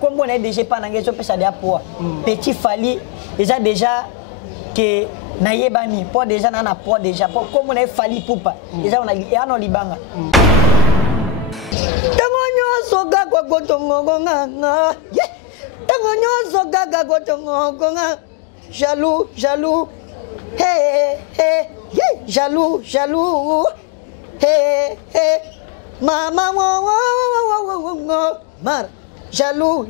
comme on est déjà pas dans les ça déjà pour Petit Fally déjà que naïebani pour déjà na pour déjà pour comme on est Fally Poupa déjà on a on libanga tangonyo soga kwa gotongonga tangonyo soga kwa gotongonga jaloux hey jaloux hey mama mar jaloux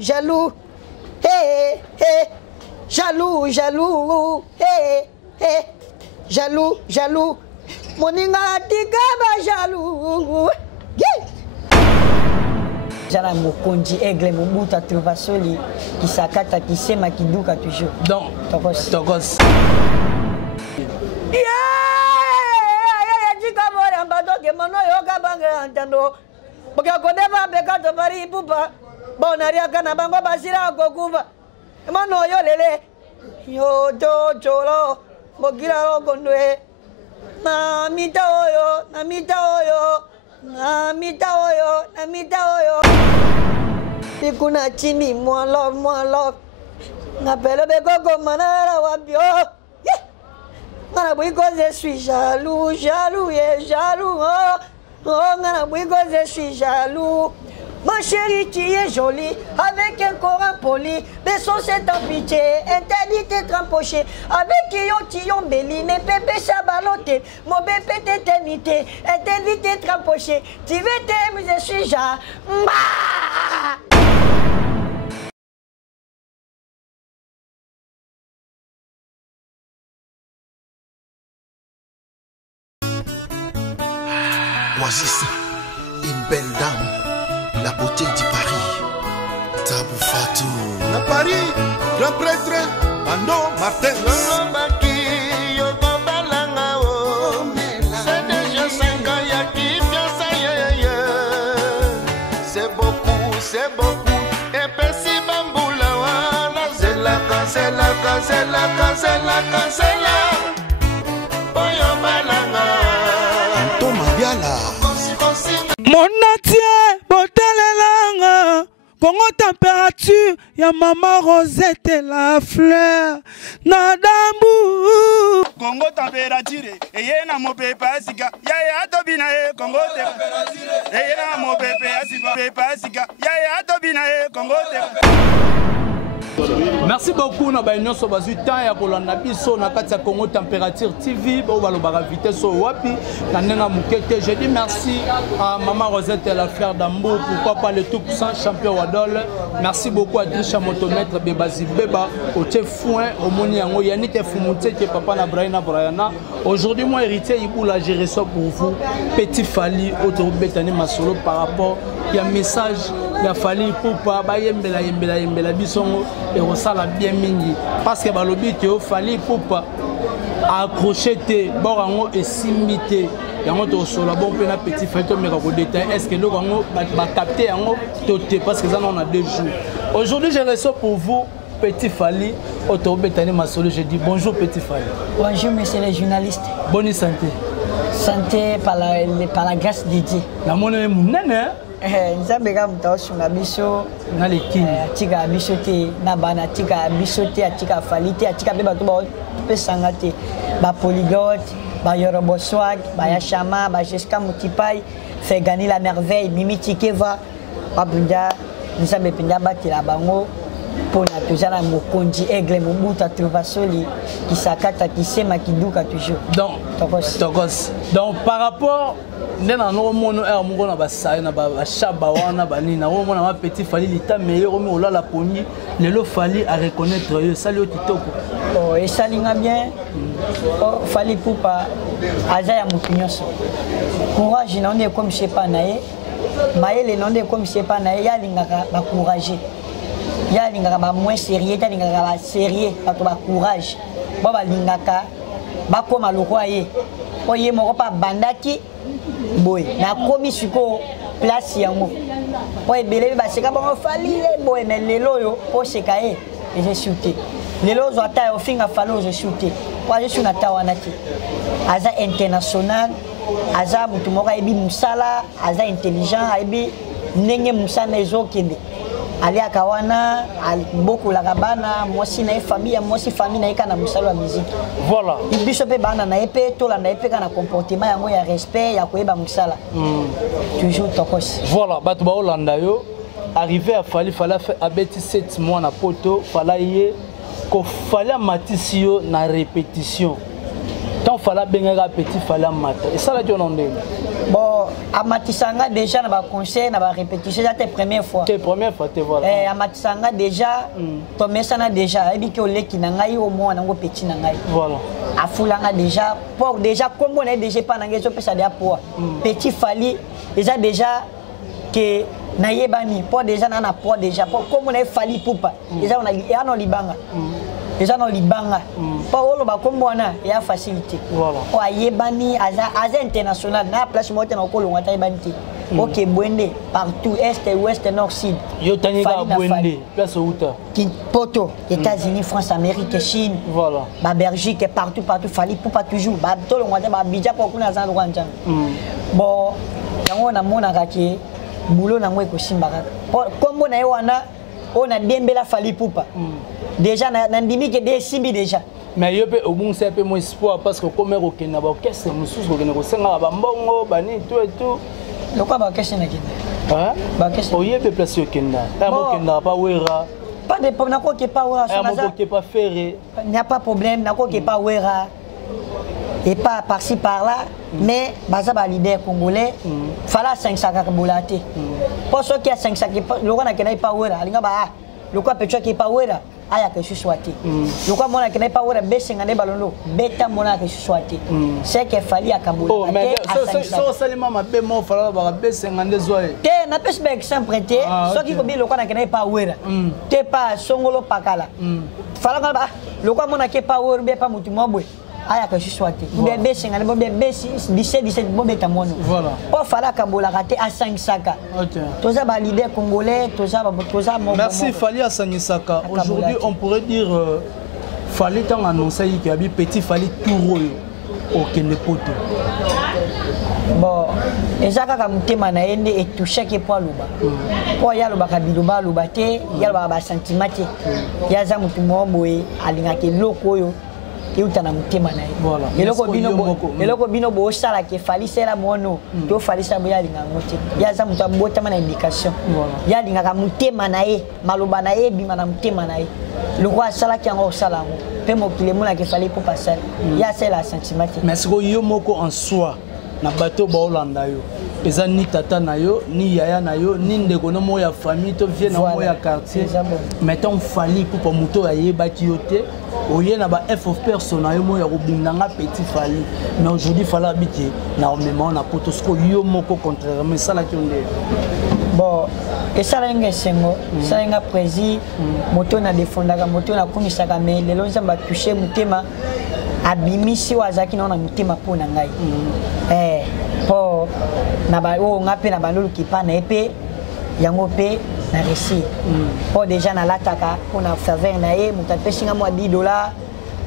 hey jaloux hey jaloux moninga tika jaloux Jala Mokonji Aigle Mobuta Trovasoli qui s'akata qui sema qui duka toujours. Donc Tokos. Jika mora mbado ke mono yoga banga antando. Boka kodeva beka to bari pupa. Bonaria kana bango basira kokuba. Mono yo lele. Yo cholo. Bogira ro kondwe. Namita oyo. Namita oyo. Pikuna chini moi love. Ngapelo beko manara wabio. Ngana bwiko je suis jaloux. Oh ngana bwiko je suis jaloux. Ma chérie, tu es jolie, avec un corps impoli, beso c'est en pitié, interdit d'être empoché, avec Tillon Belli, mes bébés chabalotés, mon bébé d'éternité, interdit d'être empoché, tu veux t'aimer, je suis genre, Oasis, une belle dame, la beauté du Paris, Tabou Fatou. La Paris, grand prêtre, Ando Martin. C'est beaucoup, et puis si bamboula, c'est la Mon atier, botalelanga, Congo température, ya maman Rosette la fleur, nadambu. Congo température, et na mo pepe asika, ya tobina Congo température, et na mo pepe asika, ya tobina Congo Merci beaucoup na bañon so bazu temps ya kolanda biso na kati ya Congo Température TV ba balobaka vitesse so wapi na nenga mukete. Je dis merci à maman Rosette la fleur d'Ambo, pourquoi pas le tout puissant champion Wadol. Merci beaucoup à Trisha motomètre Bebazi Beba au chef foin au moni yango yanite fumuté que papa na Briana. Aujourd'hui moi héritier Iboula gérer ça pour vous. Petit Fally auto betani masolo par rapport il y a message il a fallu pour pas yembela bisongo et on sala bien mingi parce que balobi te fallait pour pas accrocher te borango et simité yango to solo bon pe na Petit Fally to meka ko détail est-ce que le rango ba capter yango toté parce que ça on a 2 jours. Aujourd'hui je reçois pour vous Petit Fally auto betani masolo. Je dis bonjour Petit Fally. Bonjour monsieur les journalistes. Bonne santé. Santé par la grâce de Dieu. La monnaie munene nzambe ka muta osunga biso na lekini atika biso te na bana atika biso te atika Fally te atika pe bato ba pesanga te ba polyglotte ba Yorobo Swag ba Yashama ba Jessica Moutipai fait gagner la merveille Mimi Tikeva babunda nzambe pinda batela bango pona tozala Mokonji Aigle Mobuta Trovasoli qui s'akata qui sema qui duka toujours. Donc Tokos. Donc par rapport nena no mono er mongo na basai na ba shaba wana bani na mo na Petit Fally lita meilleur mo la poni lelo Fally à reconnaître yo sali otitoko. Oh et ça linga bien. Oh Fally Poupa aza ya mupinyoso. Courage na on est comme c'est pas naé. Maël non est comme c'est pas naé ya linga ba courager. Ya lingaka ba moins sérieux ta lingaka ba sérieux ba to ba courage ba ba lingaka ba koma lokwa ye oye moko pa bandaki boy na komi siko place yango oye belebe ba seka ba Fally boy mais lelo yo po seka e et j'ai shooté lelo zo ata yo finga Fally je shooté po je shuna tawana ti aza international aza mutu moko ebi musala aza intelligent ebi ndenge musana ezokende Ali akawana beaucoup la gabana moi si na famille na ikana musalo wa musique. Voilà. Biso pe bana na epé to la na epé kana comportement yango ya respect ya koyeba musala. Toujours tokos. Voilà, batu ba Holanda yo arrivé à fallait faire abeti 7 mois na poto, fallait ko fallait matisio na répétition. Tant fallait benga petit fallait mata. Et ça là tu on ndenge. Bon, amatisanga déjà na ba conseil na ba répétition ça c'est première fois. C'est première fois te voilà. Amatisanga déjà to mesana déjà ebi ke oleki na ngai au moins na ngo petit na ngai. Voilà. Afulanga déjà pour déjà comme on est déjà pas na ngai so pesa dia pour petit fali déjà que na yebani pour déjà na pour déjà pour comme on est fali poupa déjà on a libanga. Déjà dans libanga pas olo ba kombona ya facilité voilà o ayebani aza international na place moto na ko longa ta yebani OK Bwende partout est ouest nord sud yo tanyika Bwende place outa qui poto États-Unis France Amérique Chine voilà ba Belgique partout fali pour pas toujours ba to longa ta ba bija pour kuna za rwanda bon yango na mona kake boulot na ngwe ko simbaka kombo na wana on a dembela fali poupa déjà nandimi que des simbi déjà mais yo pe obung c'est peu mon espoir parce que comme roke na ba orchestre mususu ko ne ko senga ba mbongo bani tout le quoi ba question na kenda hein ba question o yebe place yo kenda mo kenda pas wera pas de problème na ko ke pas wera ça mo ko pas ferré il n'y a pas problème na ko ke pas wera et pas par-ci par-là mais baza ba leader congolais fala 500 ka bolate pour ceux qui a 500 le ko na kenda pas wera alinga ba le quoi peut-être qui pas wera aya que je sois té le quoi mona que n'est pas wera besinga ne balondo beta mona que je sois té c'est qu'il fallait à Kaboula oh mais so salima ma be mo fala ba besinga ndezoye té na pese ba exemple té so qui ko bi le quoi na que n'est pas wera té pas songolo pakala fala ba le quoi mona que pas wera be pas mutu mobwe aya que je sois té bébé singa ne bébé 17 bo beta mono voilà pour fala Kaboula raté à 5 saka OK toza ba leader congolais toza merci Fali Asangisaka aujourd'hui on pourrait dire Fali tant annoncé qu'il y a petit Fali touro au Kenepoto bon ezaka ka mutema na yende et toucher que pour luba pour ya luba kabiluba luba te ya luba ba sentiment te ya za mutu mo boye alinga ke loko yo ki utana mutema na ye voilà eloko bino bo sala ke Fali sera mono to Fali sa boya alinga ngote ya za mutu abota na éducation ya alinga ka mutema na ye maloba na ye bima na mutema na ye le roi sala ki ngo sala ngo pe mo kilemo na ke Fali pour passer ya c'est la sentiment mais ce que yo moko en soi na bato ba Holanda yo eza ni tata na yo ni yaya na yo ni ndeko no mo ya famille to vie na mo ya quartier mettons Fali pour moto ya yebaki yo te oye na ba F of personnel yo mo ya robindanga petit Fali mais aujourd'hui fala biki na omema na poto sko yo moko contrairement ça la tionde bon et ça lenga sengo ça lenga prési moto na defondaka moto na kumisaka mais lelo nzamba toucher mutema abimisi wazaki na mutema pona ngai po na ba o ngape na bandulu kipana epe yango pe na réussir po déjà na lataka pona faveur na ye mutapesinga mo $10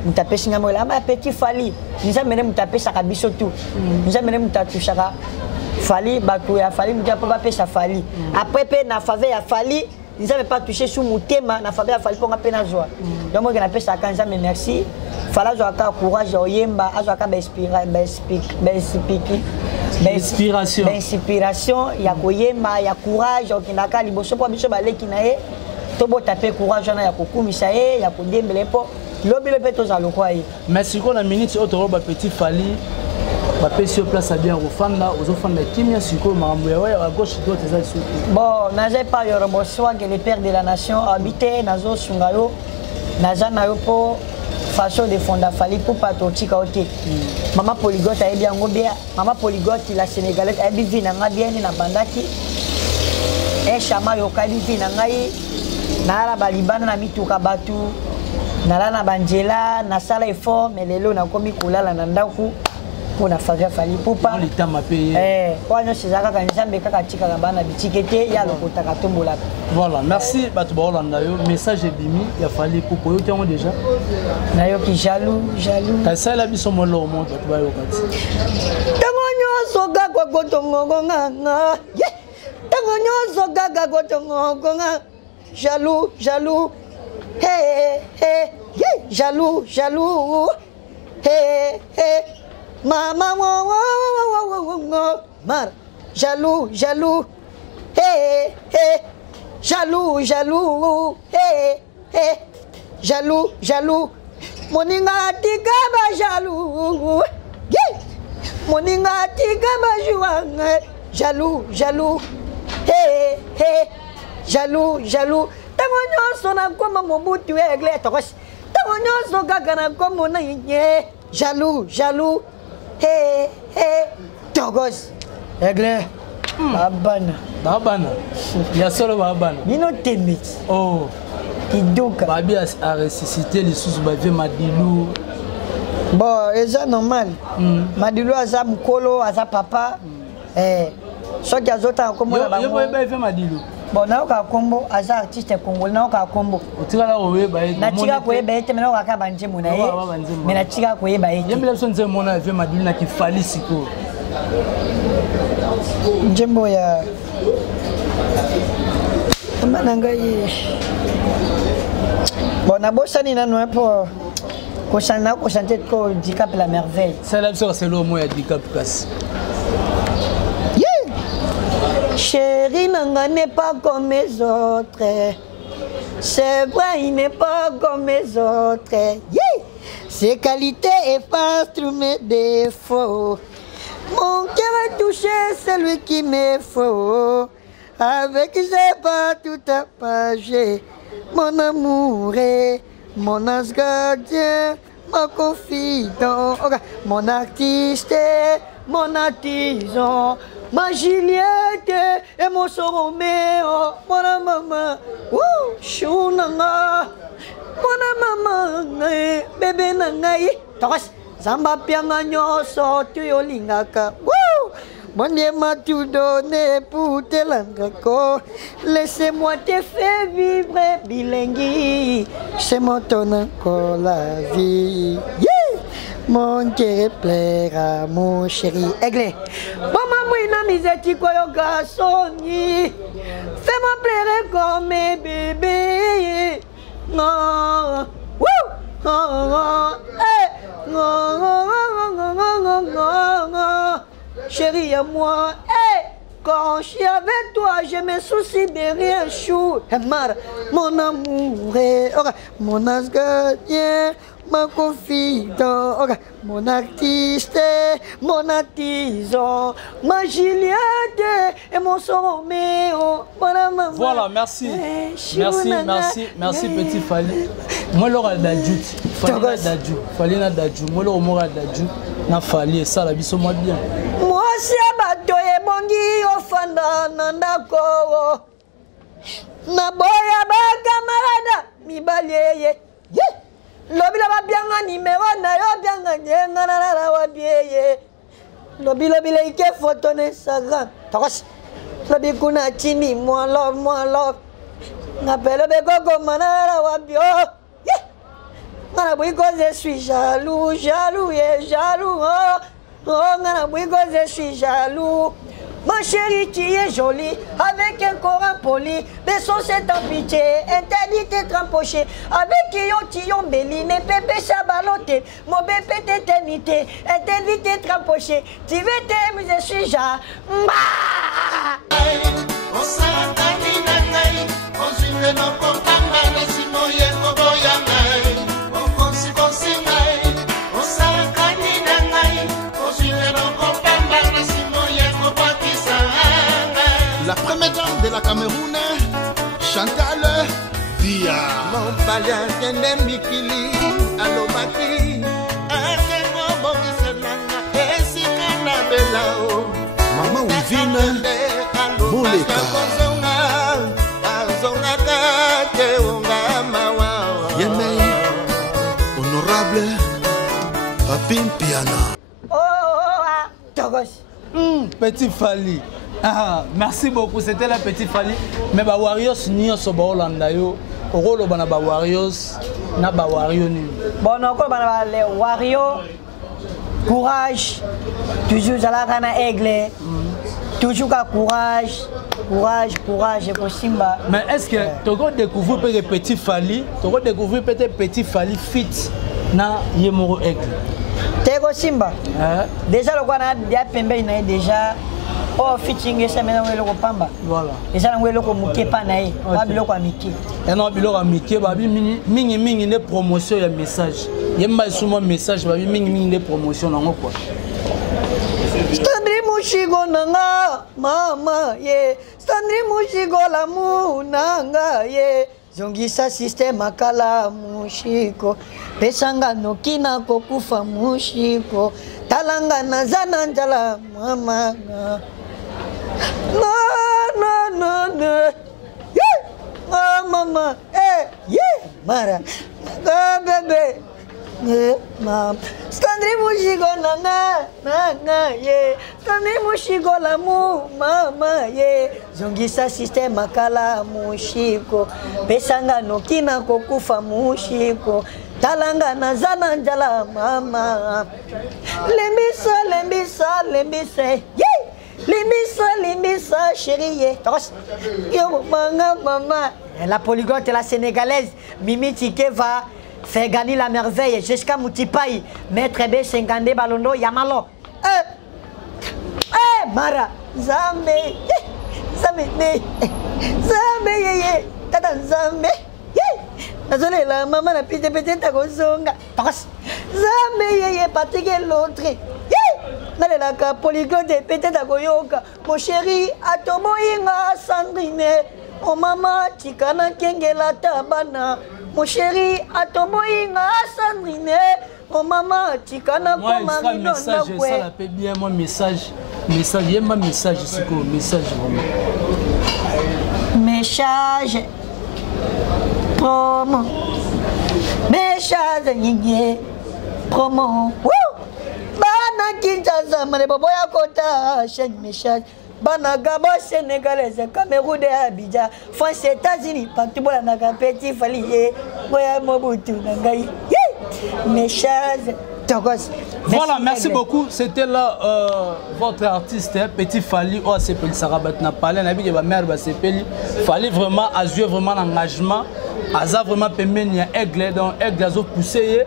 mutapesinga mo la ma petit Fali niza mene mutapesaka biso tu niza mene mutatushaka Fali batu ya Fali mutapo ba pesa Fali après pe na faveur ya Fali niza me pas toucher sous mutema na faveur ya Fali po ngape na joie donc moi na pesa kanza me merci fala zo aka courage oyemba azo aka inspiration ya koyemba ya courage okinaka liboso po biso baleki na ye to bota pe courage na ya kokumisa ye ya kodembele po lobilo pe to za lokwa ye merci ko na minute auto ba petit Fali ba pesi au place bien refanda ozofanda kimia siko marambo ya gauche droite za siko bon naza pas yo robosoa que le père de la nation habité nazo sungayo naza na yo po façon de fonda Fali pour pas totika oté maman Polygote a bien ngobia maman Polygote la sénégalaise a bien vina ngabia ni na bandaki e chama yo kali vina ngai na la balibana na mituka batu na la na banjela na sala effort mais lelo na komi kulala na ndaku pour na faveur Fali pour pas l'état m'a payé kwa nyo sizaka kanzambe kaka tika bana bitikete ya lokota katombola voilà merci batu ba Holanda yo message ebimi ya Fali pour yo tiango déjà na yo ki jaloux ka sala biso molo mo batu ba yo kati tango nyoso gagwa gotongo nganga tango nyoso gaga gotongo nganga jaloux, jaloux. Hey, hey, yeah, jaloux, jaloux. Hey, hey, maman, mar, jaloux, jaloux. Hey, hey, jaloux, jaloux. Hey, hey, jaloux, jaloux. Moninga tika ba jaloux. Yeah. Moninga tika ba jouang. Jaloux, jaloux. Hey, hey, jaloux, jaloux. Tango nyonso na koma mobutu egle tokos. Tango nyonso kaka na koma na nye. Jaloux, jaloux. Hey, hey, tokos. Egle. Babana. Babana. Ya solo babana. Bino temit. Oh. Kiduka. Babi a ressuscité les sous bavi Madilou. Bon, c'est normal. Madilou a sa mukolo, a sa papa. So qui a zota comme la bango. Yo bavi Madilou. Bon, na ka kombo a sa artiste congolais na ka kombo. Otira la owe ba na tika ko eba ete mena ka banje mona ye. Mais na tika ko eba ete. Yembe leso nze mona bavi Madilou na ki fali siko. Njembo ya Manangai. Bon, on a beau ça, pour chanter Dicap la merveille. C'est là que c'est le mot de Dicap. Chérie, Nanga n'est pas comme les autres. C'est vrai, il n'est pas comme les autres. Ses qualités effacent tous mes défauts. Mon cœur est touché, c'est lui qui me faut. Avec j'ai pas tout à pager. Mon amour est mon ange gardien, mon confident, mon artiste, mon artisan, ma Juliette et mon Soroméo, mon maman, chounanga, mon maman, bébé nangaï, toros, zamba pianga nyoso, tuyo lingaka, mon Dieu m'a tout donné pour te l'angako. Laissez-moi te faire vivre bilingui. C'est mon ton encore la vie. Yeah! Mon cœur plaira, mon chéri. Aigle. Maman, mouina miseti koyo gasoni. Fais-moi plaire comme mes bébés. Non. Wouh! Non. Eh. Non. Chérie à moi, quand je suis avec toi, je me soucie de rien, chou. Mon amour est mon ange gardien, ma confident, mon artiste, mon artisan, ma Juliette et mon Soroméo. Voilà, merci. Merci petit Fali. Moi, l'aurai d'adjout. Fali n'a d'adjout. Moi, l'aurai d'adjout. Na Fali et ça, la vie, c'est moi bien. Moi, c'est bateau et bongi au fanda nandako. Na boya ba camarade mi baleye. Lobi la ba bianga numéro na yo bianga nyenga na wa bieye. Lobi la ike photo na Instagram. Takos. Lobi kuna chini moi love. Na pele be gogo manara wa bio. Je suis jaloux, je suis jaloux. Ma chérie, tu es jolie, avec un corps impoli, des saucettes en pitié, interdit d'être empoché, avec Tillon Béline, pépé chabaloté, mon bébé d'éternité, interdit d'être empoché. Tu veux t'aimer, je suis jaloux. La première dame de la Cameroun, Chantal Dia. Mon palien kende mikili alobaki akemo bongiselanga esika na belao. Maman Wivine Moleka azonga kate onga mawa. Yemei Honorable Papin Piana. Petit Fali. Merci beaucoup, c'était la petite Fali. Mais les Warriors, nous sommes au Hollanda. Au rôle de les Warriors, nous sommes les Warriors. Bon, nous les Warriors. Courage. Toujours à la Aigle. toujours courage, et Simba. Mais est-ce que tu as découvert peut-être Petit Fally, Petit Fally fit na Yemoro Aigle? Tego Simba. Déjà le Guana dia pembe na déjà oh fitting et ça maintenant le pamba. Voilà. Et ça le ko mukepa na e, ba biloko amiki. Et non biloko amiki ba bi mingi ne promotion ya message. Yemba souvent message ba bi mingi ne promotion nango quoi. Standri mushigo nanga mama ye, standri mushigo la mu nanga ye. Zongisa system akala mushiko, pesanga nokina kokufa mushiko, talanga nazana njala mama. No, yeah, oh mama, yeah, Mara, bebe. Mam, standri mushigo nanga ye, standri mushigo la mu mama ye, zongisa system akala mushiko, pesanga nokina kokufa mushiko, talanga nazana njala mama, lembisa, yeah, lembisa, chérie, yo mama, la polyglotte la sénégalaise, Mimi Tikeva. Fait gagner la merveille jusqu'à Moutipaï, Maître B50 Balondo Yamalo. Mara, Zambe, Tata Zambe. Désolé, la maman a pité peut-être à Gozonga. Zambe, fatigué l'autre. N'allez la polyglotte peut-être à Goyoka. Mon chéri, à Tomo Inga Sandrine. Oh maman, Tikana Kengela Tabana. Mon chéri, à ton moïnga, Sandrine. Oh maman, tu connais comment il message, ça la paie bien, moi, message, il y a un message ici, message vraiment. Message, promo, message, yé, promo. Bana Kinshasa, mane boboya kota, chaîne message. Bana Gabon, Sénégalais, Cameroun et Abidjan, France, États-Unis, partout dans la Petit Fally, Boya Mobutu, Nangaï, Message, Togos. Voilà, merci beaucoup. C'était là votre artiste, Petit Fally, oh c'est Petit Sarabat n'a pas l'air, n'a pas mère, c'est Petit Fally vraiment a joué vraiment l'engagement, a vraiment permis à Aigle, donc Aigle a poussé.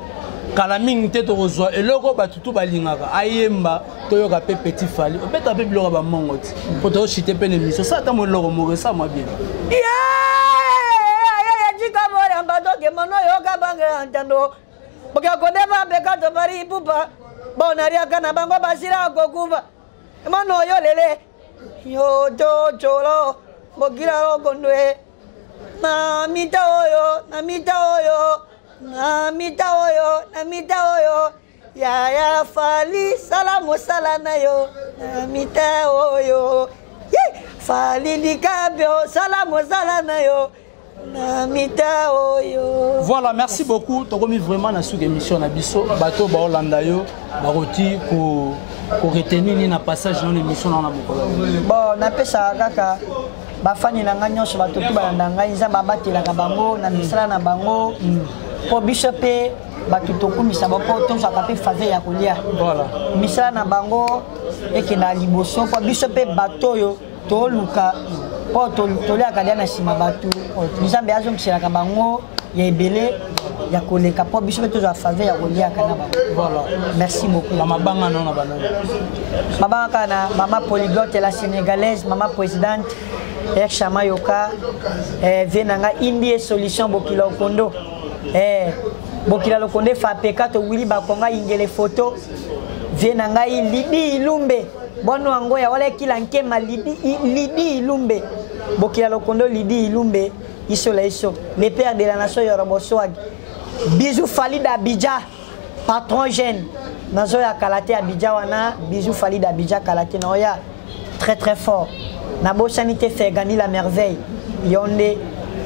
Kalaming te reçoit et le roba tout balingaka ayemba toyoka pe Petit Fally on peut taper biloko ba mongoti pour te chiter pe l'émission ça ta mo loro mo ça moi bien ya jika mora mbado ke mono yoka banga antando boka kodeba beka to bari pupa bonaria kana bango basira kokuva mono yo lele yo to cholo bogira ro kondwe na mita oyo Namita oyo, ya Fally salamu salana yo, namita oyo, Fally dikabyo salamu salana yo, namita oyo. Voilà, merci beaucoup. Tu as remis vraiment dans cette émission na biso, bateau ba Hollanda yo, ba roti ko retenir ni na passage dans l'émission na mokolo. Bon, na pesa kaka ba fani na nga nyonso bato tu ba ndanga nzamba batela ka bango na misala na bango. Pour Bishopé, Batutokumisa, Boko, ça a fait faveur à Kolia. Voilà. Misala na bango, et qui n'a liboso, pour Bishopé, Batoyo, Toluka, pour Tolia Kadiana Simabatu, Nizambe Azum Sirakabango, Yabele, Yakoleka, pour Bishopé, tout à faveur à Kolia Kanaba. Voilà. Merci beaucoup. Maman Banga non, Maman Kana, Maman Polyglotte, la sénégalaise, Maman présidente, Eric Chamayoka, Venanga, Indie Solution Bokilo Kondo. Bokila Lokonde fa pekato wili bakonga ingele photo viena ngai Lidi Ilumbe bono ango ya wale kila nkema Lidi Ilumbe Bokila Lokonde Lidi Ilumbe iso le père de la nation Yorobo Swag bisous Fally d'Abidjan patron jeune nazo ya Kalate Abidjan wana bisous Fally d'Abidjan Kalate na oya très très fort na bo sanité fait gagner la merveille yonde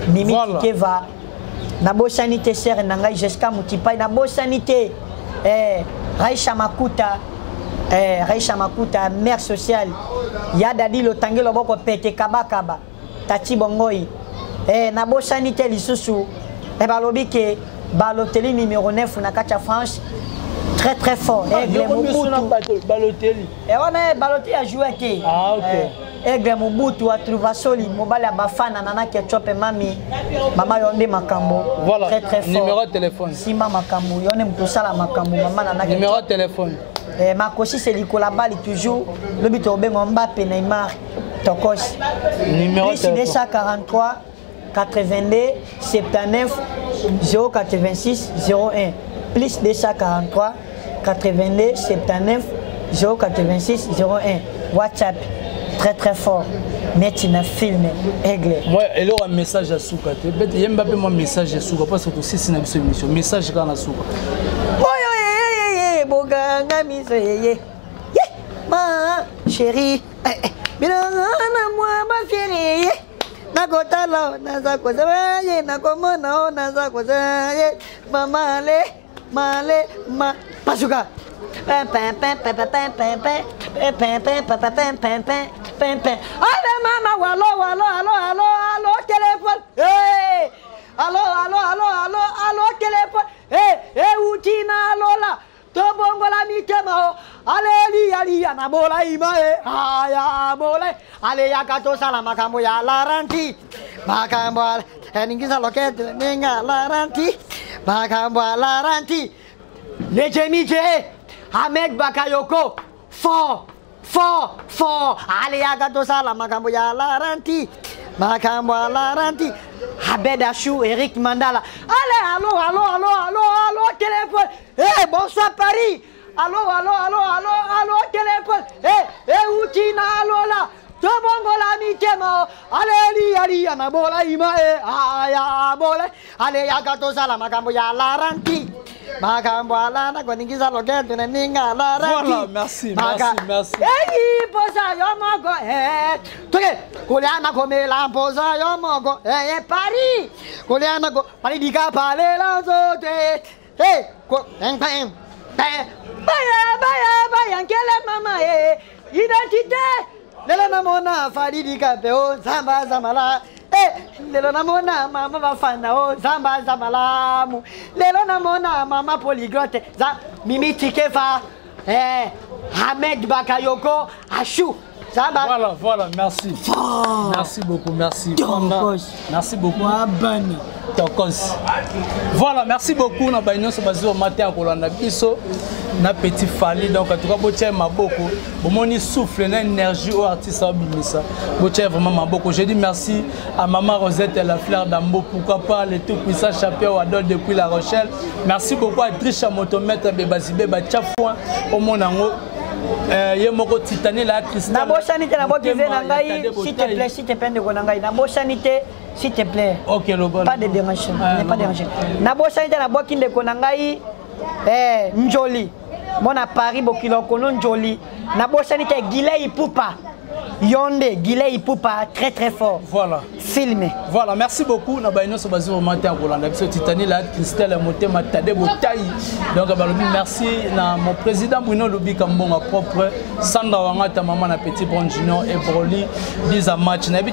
Mimi Keva na bo sanité sœur nangai jusqu'à Moutipaï na bo sanité Raisha Makuta mère sociale ya dadi lo tangelo boko pete kabakaba tati bongoi na bo sanité lisusu balobi ke baloteli numéro 9 na kacha France Très très fort. Aigle Mobutu. Balotelli. Et on a Balotelli a joué qui? Ah ok. Aigle Mobutu a trouvé Soli, Mobile à Bafana, Nana Ketchup et Mami, Maman Yonde Makambo. Voilà. Très très fort. Numéro de téléphone. Sima Makambo, Yonde Moussala Makambo, Maman Nana Ketchup. Numéro de téléphone. Makosi c'est Nicolas Bali toujours. Le but au Mbappé Neymar. Tokos. Numéro de téléphone. 243 82 79 086 01. Plus 243 82 79 086 01. WhatsApp. Très très fort. Netina film aigle. Moi, il y a un message à Souka. Il y a un message à Souka parce que aussi c'est une émission. Message à Souka. Boganga miseye. Ma chérie. Bilanga moi ma chérie. Nakotala nazakozaye nakomona nazakozaye. Mamale male ma pasuka. Allez maman, allo, téléphone. Hey, allo, téléphone. Hey, Utina, allo là. Tobongola mitema. Allez, ali, anabola imae. Aya, bola. Allez, yakato sala makambo ya laranti. Makambo, ningiza loket, ninga laranti. Makambo laranti. Lejemije. Ahmed Bakayoko, fort. Allez, Agato Sala, Makambo ya Laranti, Makambo ya Laranti, Abed Achou, Eric Mandala. Allez, allô, téléphone. Eh, bonsoir Paris. Allô, téléphone. Eh, Outina, allô là. Tobongola mitema. Allez, anabola imae. Aya, bola. Allez, Agato Sala, Makambo ya Laranti. Voilà, merci. Hey, posa yomogo, toke, Koliana come la posa yomogo, Paris, Koliana go, Paris di capale la zote, baya, quelle maman, identité, le mamona, Fadi di capeo, Zamba Zamala. Lelo namona mama bafana o zamba zamalamu. Lelo namona mama polyglotte za Mimi Tikefa. Ahmed Bakayoko Achou. Voilà, merci. Merci beaucoup, merci. Merci beaucoup. Tokos. Voilà, merci beaucoup. On a baigné sur base au matin à Kolanda Biso. Na petit Fali, donc en tout cas, Botia Maboko. Bomoni souffle, na énergie au artiste Abimisa. Botia vraiment Maboko. Je dis merci à Maman Rosette et la fleur d'Ambo. Pourquoi pas le tout puissant Chapéo Adol depuis La Rochelle. Merci beaucoup à Trisha Motomètre Bébazibé Bachafouin au Monango. Yemoko Titani la Christelle. Na bochanité na bokize na ngai, s'il te plaît de konangai. Na bochanité, s'il te plaît. OK, le bon. Pas de dérangement, pas dérangé. Na bochanité na bokinde konangai, Njoli. Mona Paris bokilo kono Njoli. Na bochanité Guilay Poupa. Yonde, Guilay Poupa, très très fort. Voilà. Filmé. Voilà, merci beaucoup. Nous avons basé au matin pour la Titani, la Christelle, Motema, Tade, Botaï. Donc, merci à mon président Bruno Lubi Kambon, à propre, Sandra Wangata, maman, la petite Bon Junior et Broly, 10 à match. Nous avons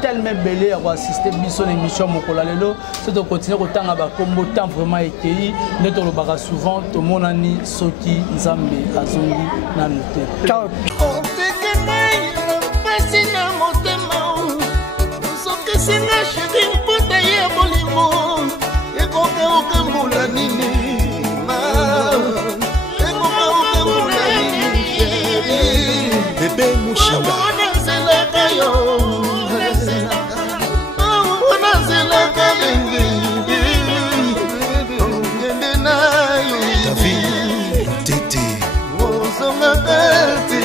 tellement belé à assister à son émission Mokolalelo. C'est de continuer autant à Bakombo, tant vraiment écueilli. Nous avons souvent, tout le monde a dit, Soki, Zambi, Azongi, Nanote. Ciao. Sina motema soki singa shiri mputa ye bolimo ekoka okambula nini ekoka okambula nini bébé Mouchamba onazelaka yo onazelaka bengi ngende nayo David Tete ozongaka te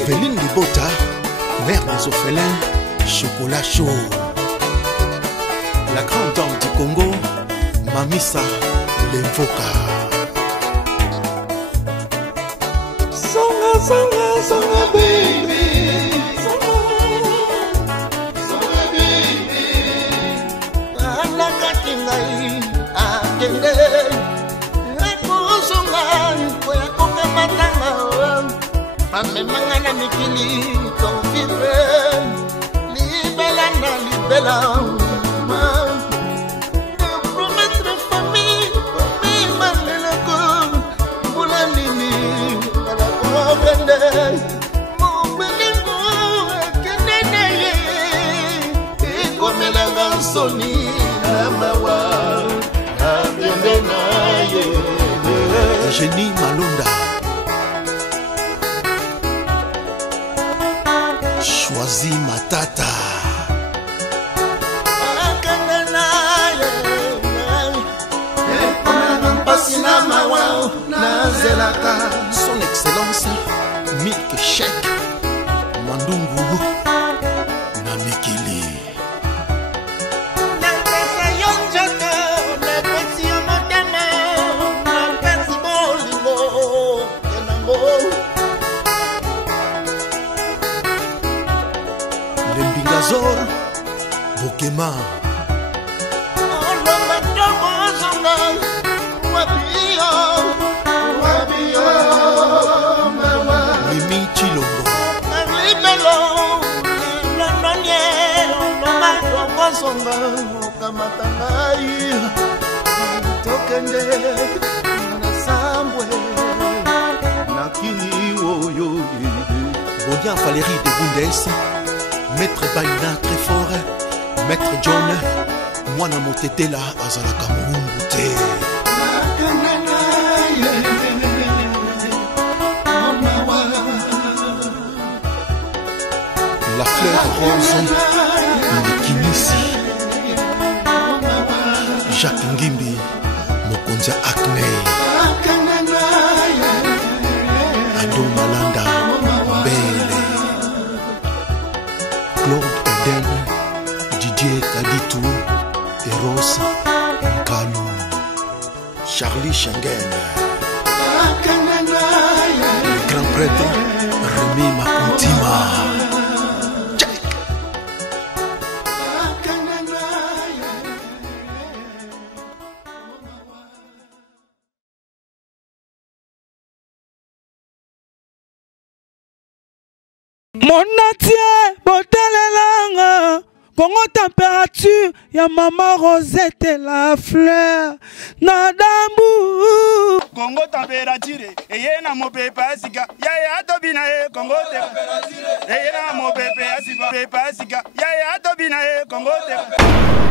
Evelyne Libota, mère des orphelins, chocolat chaud. La grande dame du Congo, Mamissa Lemfoka. Songa baby, songa baby. Anaka kingai, akende. Eko songa, koya koka matanga. Amemanga na mikili konfibre libela na libela promettre famille malela ko Génie Malonda. Choisis Matata. Son Excellence Milk Shake Mandungu Namikili. Lembingazor Bokema Mimi Chilongo Bodian Valérie de Bundes, Maître Baina très fort, Maître John, Mwana Motetela Azalaka Mungute. La fleur rose Nikinisi, Jacques Ngimbi Mokonza Acne, Ado Malanda Mbele, Claude Eden, Didier Kaditou, Eros Nkalou, Charlie Schengen, le grand prêtre Rémi Makuntima. Monatie botalelanga Congo température ya Maman Rosette la fleur Nadambu Congo température eye na mopepe asika yaya atobina e Congo température eye na mopepe asika ya atobina e Congo température